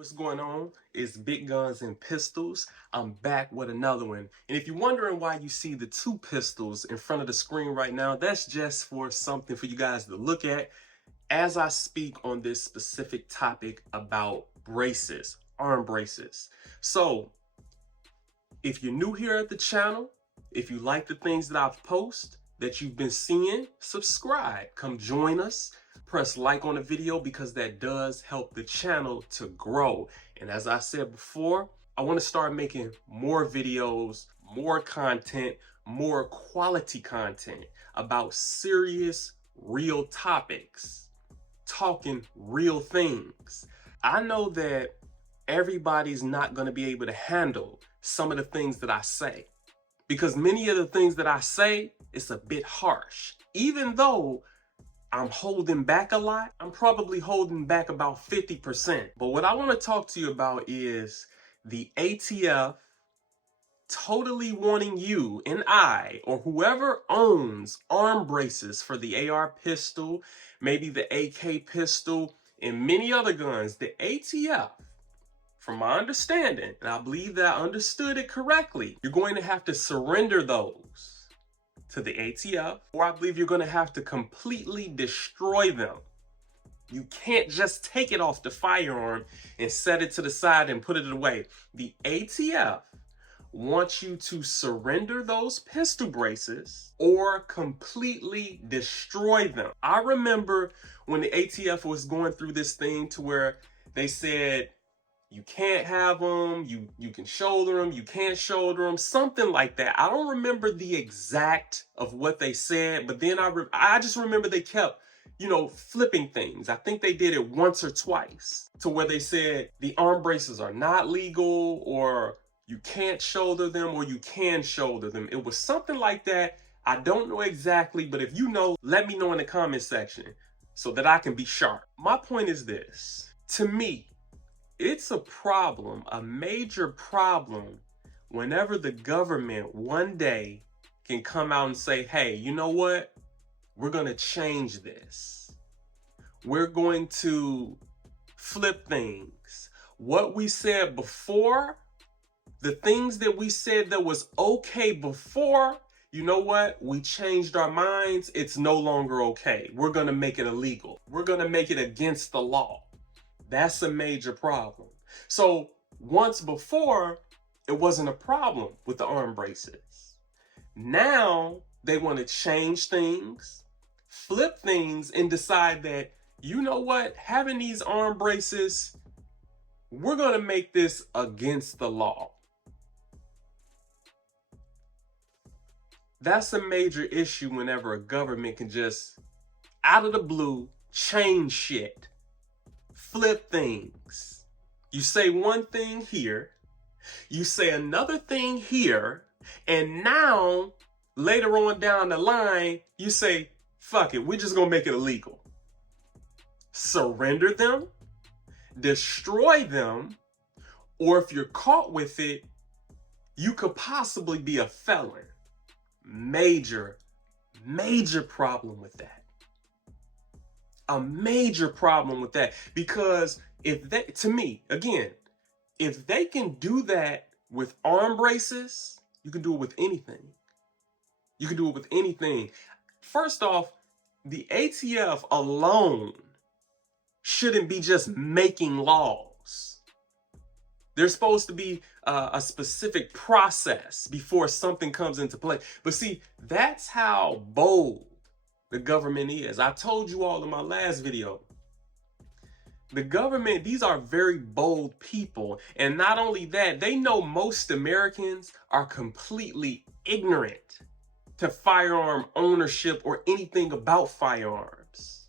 What's going on? It's Big Guns and Pistols. I'm back with another one. And if you're wondering why you see the two pistols in front of the screen right now, that's just for something for you guys to look at as I speak on this specific topic about braces, arm braces. So if you're new here at the channel, if you like the things that I've posted, that you've been seeing, subscribe. Come join us. Press like on the video because that does help the channel to grow. And as I said before, I want to start making more videos, more content, more quality content about serious, real topics, talking real things. I know that everybody's not going to be able to handle some of the things that I say, because many of the things that I say, it's a bit harsh. Even though I'm holding back a lot, I'm probably holding back about 50%. But what I want to talk to you about is the ATF totally wanting you and I, or whoever owns arm braces for the AR pistol, maybe the AK pistol, and many other guns, the ATF, from my understanding, and I believe that I understood it correctly, you're going to have to surrender those to the ATF, or I believe you're going to have to completely destroy them. You can't just take it off the firearm and set it to the side and put it away. The ATF wants you to surrender those pistol braces or completely destroy them. I remember when the ATF was going through this thing to where they said, you can't have them, you can shoulder them, you can't shoulder them, something like that. I don't remember the exact of what they said, but then I just remember they kept, flipping things. I think they did it once or twice to where they said the arm braces are not legal, or you can't shoulder them, or you can shoulder them. It was something like that. I don't know exactly, but if you know, let me know in the comment section so that I can be sharp. My point is this. To me, it's a problem, a major problem, whenever the government one day can come out and say, hey, you know what? We're going to change this. We're going to flip things. What we said before, the things that we said that was okay before, you know what? We changed our minds. It's no longer okay. We're going to make it illegal. We're going to make it against the law. That's a major problem. So once before, it wasn't a problem with the arm braces. Now they want to change things, flip things, and decide that, you know what, having these arm braces, we're going to make this against the law. That's a major issue whenever a government can just, out of the blue, change shit. Flip things. You say one thing here, you say another thing here, and now later on down the line, you say, fuck it, we're just gonna make it illegal. Surrender them, destroy them, or if you're caught with it, you could possibly be a felon. Major problem with that. A major problem with that, because if they, to me, again, if they can do that with arm braces, you can do it with anything. You can do it with anything. First off, the ATF alone shouldn't be just making laws. There's supposed to be a specific process before something comes into play. But see, that's how bold the government is. I told you all in my last video, the government, these are very bold people. And not only that, they know most Americans are completely ignorant to firearm ownership or anything about firearms.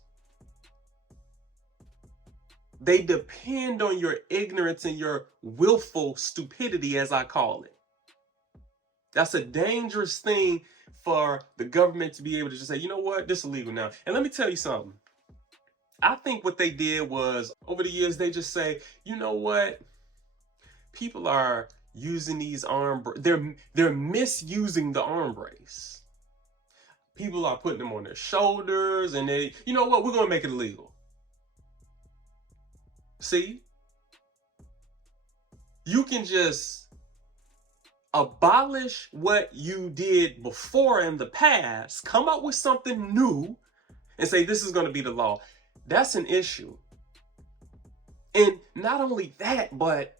They depend on your ignorance and your willful stupidity, as I call it. That's a dangerous thing for the government to be able to just say, you know what, this is illegal now. And let me tell you something. I think what they did was, over the years, they just say, you know what, people are using these they're misusing the arm brace. People are putting them on their shoulders, and you know what, we're gonna make it illegal. See? You can just abolish what you did before in the past, come up with something new, and say this is going to be the law. That's an issue. And not only that, but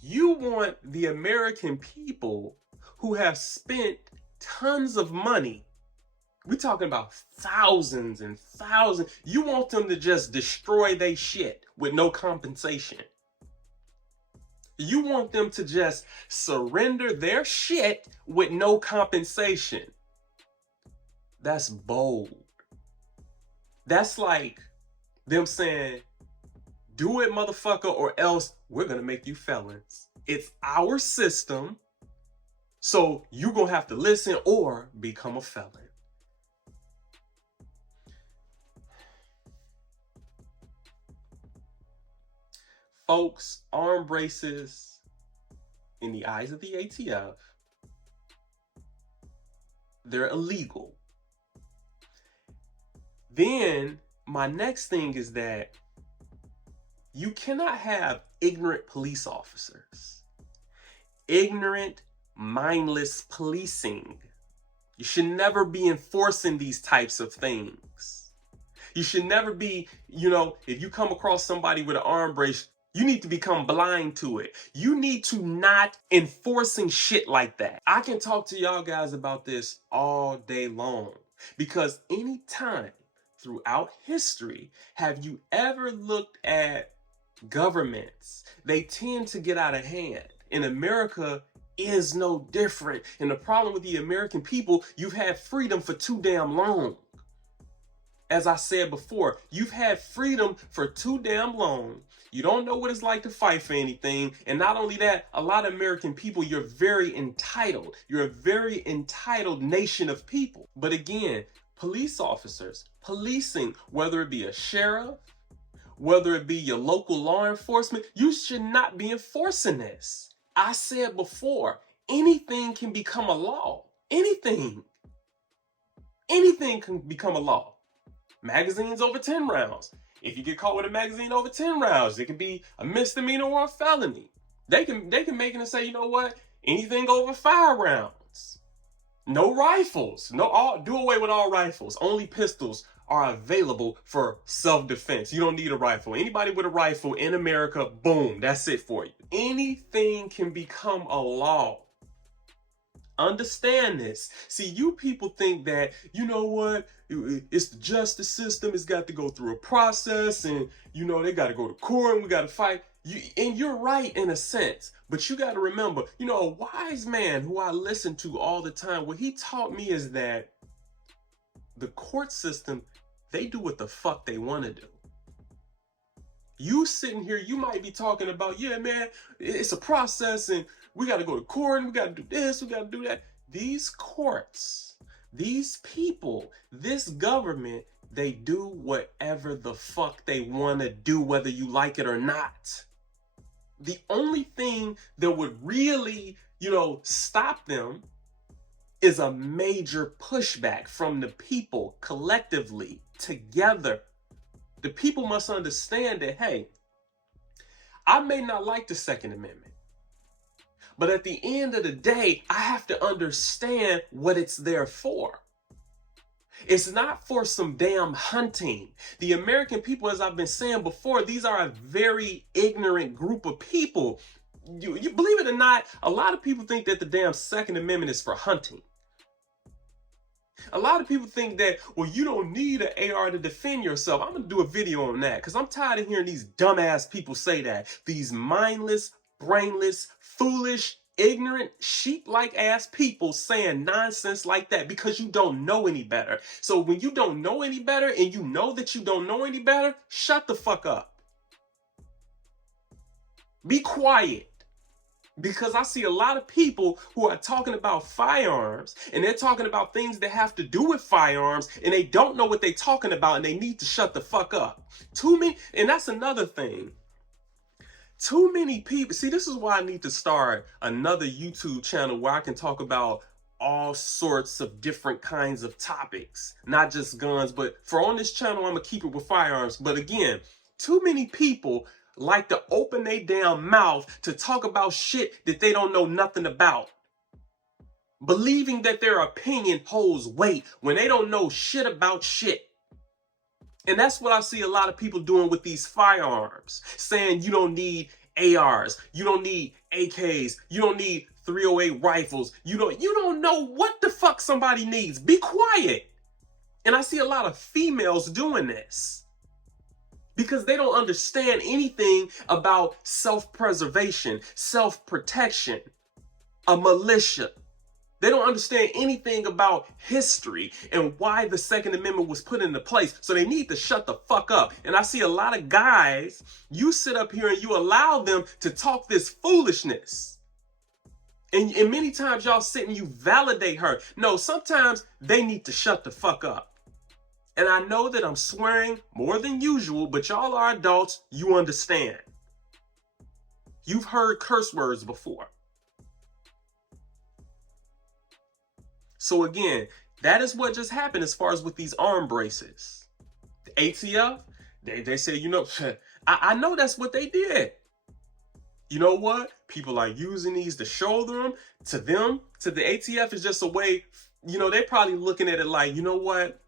you want the American people who have spent tons of money, we're talking about thousands and thousands, you want them to just destroy their shit with no compensation. You want them to just surrender their shit with no compensation. That's bold. That's like them saying, do it, motherfucker, or else we're going to make you felons. It's our system, so you're going to have to listen or become a felon. Folks, arm braces, in the eyes of the ATF, they're illegal. Then my next thing is that you cannot have ignorant police officers. Ignorant, mindless policing. You should never be enforcing these types of things. You should never be, if you come across somebody with an arm brace, you need to become blind to it. You need to not enforcing shit like that. I can talk to y'all guys about this all day long, because anytime throughout history have you ever looked at governments, they tend to get out of hand. In America is no different. And the problem with the American people, you've had freedom for too damn long. As I said before, you've had freedom for too damn long. You don't know what it's like to fight for anything. And not only that, a lot of American people, you're very entitled. You're a very entitled nation of people. But again, police officers, policing, whether it be a sheriff, whether it be your local law enforcement, you should not be enforcing this. I said before, anything can become a law. Anything. Anything can become a law. Magazines over 10 rounds. If you get caught with a magazine over 10 rounds, it can be a misdemeanor or a felony. They can make it and say, you know what? Anything over 5 rounds. No rifles. Do away with all rifles. Only pistols are available for self-defense. You don't need a rifle. Anybody with a rifle in America, boom, that's it for you. Anything can become a law. Understand this. See, you people think that, you know what, it's the justice system, it's got to go through a process, and, they got to go to court, and we got to fight. And you're right in a sense, but you got to remember, a wise man who I listen to all the time, what he taught me is that the court system, they do what the fuck they want to do. You sitting here, you might be talking about, yeah, man, it's a process, and we got to go to court, and we got to do this, we got to do that. These courts, these people, this government, they do whatever the fuck they want to do, whether you like it or not. The only thing that would really, stop them is a major pushback from the people collectively, together. The people must understand that, hey, I may not like the Second Amendment, but at the end of the day, I have to understand what it's there for. It's not for some damn hunting. The American people, as I've been saying before, these are a very ignorant group of people. You believe it or not, a lot of people think that the damn Second Amendment is for hunting. A lot of people think that, well, you don't need an AR to defend yourself. I'm going to do a video on that because I'm tired of hearing these dumbass people say that. These mindless, brainless, foolish, ignorant, sheep-like ass people saying nonsense like that because you don't know any better. So when you don't know any better and you know that you don't know any better, shut the fuck up. Be quiet. Because I see a lot of people who are talking about firearms and they're talking about things that have to do with firearms and they don't know what they're talking about and they need to shut the fuck up. Too many, and that's another thing. Too many people, see, this is why I need to start another YouTube channel where I can talk about all sorts of different kinds of topics, not just guns, but for on this channel, I'm gonna keep it with firearms. But again, too many people like to open their damn mouth to talk about shit that they don't know nothing about, believing that their opinion holds weight when they don't know shit about shit. And that's what I see a lot of people doing with these firearms, saying you don't need ARs, you don't need AKs, you don't need 308 rifles, you don't know what the fuck somebody needs. Be quiet. And I see a lot of females doing this because they don't understand anything about self-preservation, self-protection, a militia. They don't understand anything about history and why the Second Amendment was put into place. So they need to shut the fuck up. And I see a lot of guys, you sit up here and you allow them to talk this foolishness. And many times y'all sit and you validate her. No, sometimes they need to shut the fuck up. And I know that I'm swearing more than usual, but y'all are adults, you understand. You've heard curse words before. So again, that is what just happened as far as with these arm braces. The ATF, they say, you know, I know that's what they did. You know what? People are using these to shoulder them. To the ATF is just a way, you know, they're probably looking at it like, you know what?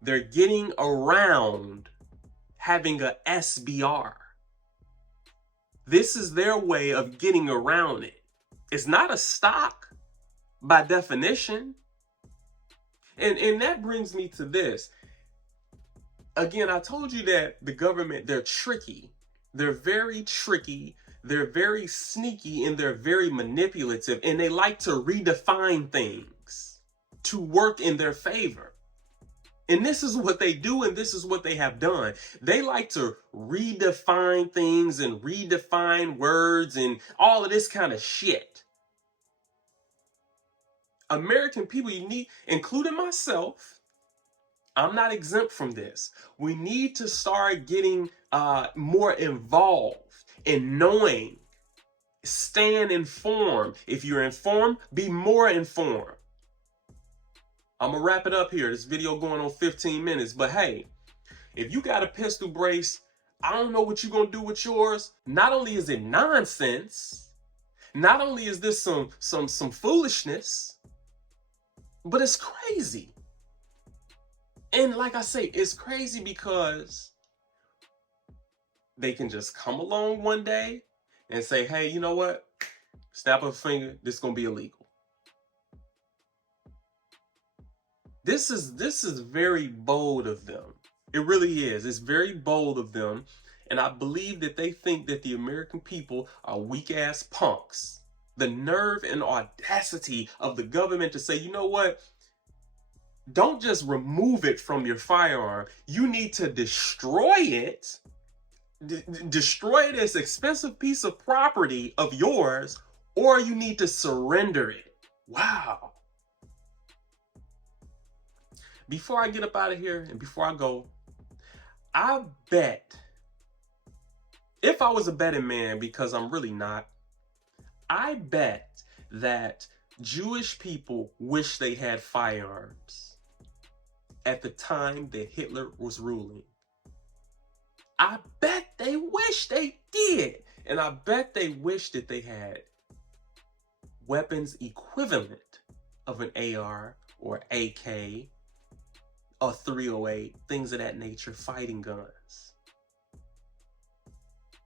They're getting around having a SBR. This is their way of getting around it. It's not a stock by definition. And that brings me to this. Again, I told you that the government, they're tricky. They're very tricky. They're very sneaky and they're very manipulative. And they like to redefine things to work in their favor. And this is what they do, and this is what they have done. They like to redefine things and redefine words and all of this kind of shit. American people, you need, including myself, I'm not exempt from this. We need to start getting more involved in knowing, staying informed. If you're informed, be more informed. I'm gonna wrap it up here. This video going on 15 minutes, but hey, if you got a pistol brace, I don't know what you're gonna do with yours. Not only is it nonsense, not only is this some foolishness, but it's crazy. And like I say, it's crazy because they can just come along one day and say, hey, you know what? Snap of a finger, this is gonna be illegal. This is very bold of them. It really is. It's very bold of them. And I believe that they think that the American people are weak ass punks. The nerve and audacity of the government to say, you know what? Don't just remove it from your firearm. You need to destroy it. Destroy this expensive piece of property of yours, or you need to surrender it. Wow. Before I get up out of here and before I go, I bet, if I was a betting man, because I'm really not, I bet that Jewish people wish they had firearms at the time that Hitler was ruling. I bet they wish they did. And I bet they wish that they had weapons equivalent of an AR or AK or 308, things of that nature, fighting guns.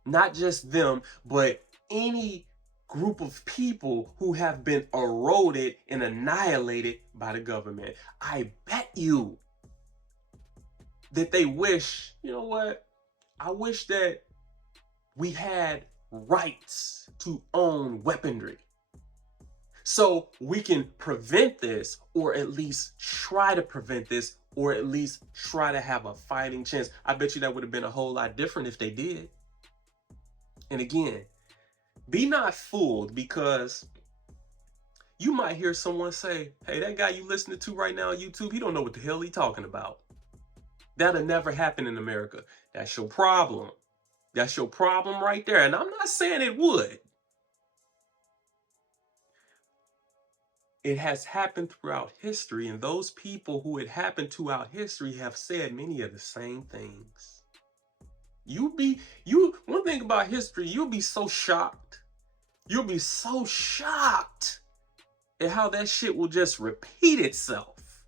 Not just them, but any group of people who have been eroded and annihilated by the government. I bet you that they wish, you know what? I wish that we had rights to own weaponry. So we can prevent this, or at least try to prevent this, or at least try to have a fighting chance. I bet you that would have been a whole lot different if they did. And again, be not fooled, because you might hear someone say, hey, that guy you listening to right now on YouTube, he don't know what the hell he talking about. That'll never happen in America. That's your problem. That's your problem right there. And I'm not saying it would. It has happened throughout history, and those people who it happened throughout history have said many of the same things. One thing about history, you'll be so shocked. You'll be so shocked at how that shit will just repeat itself.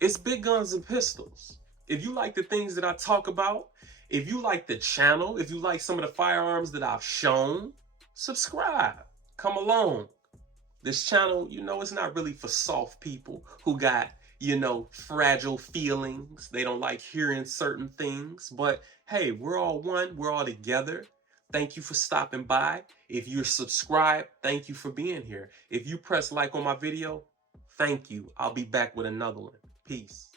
It's big guns and pistols. If you like the things that I talk about, if you like the channel, if you like some of the firearms that I've shown, subscribe. Come along. This channel, it's not really for soft people who got, fragile feelings. They don't like hearing certain things. But hey, we're all one. We're all together. Thank you for stopping by. If you're subscribed, thank you for being here. If you press like on my video, thank you. I'll be back with another one. Peace.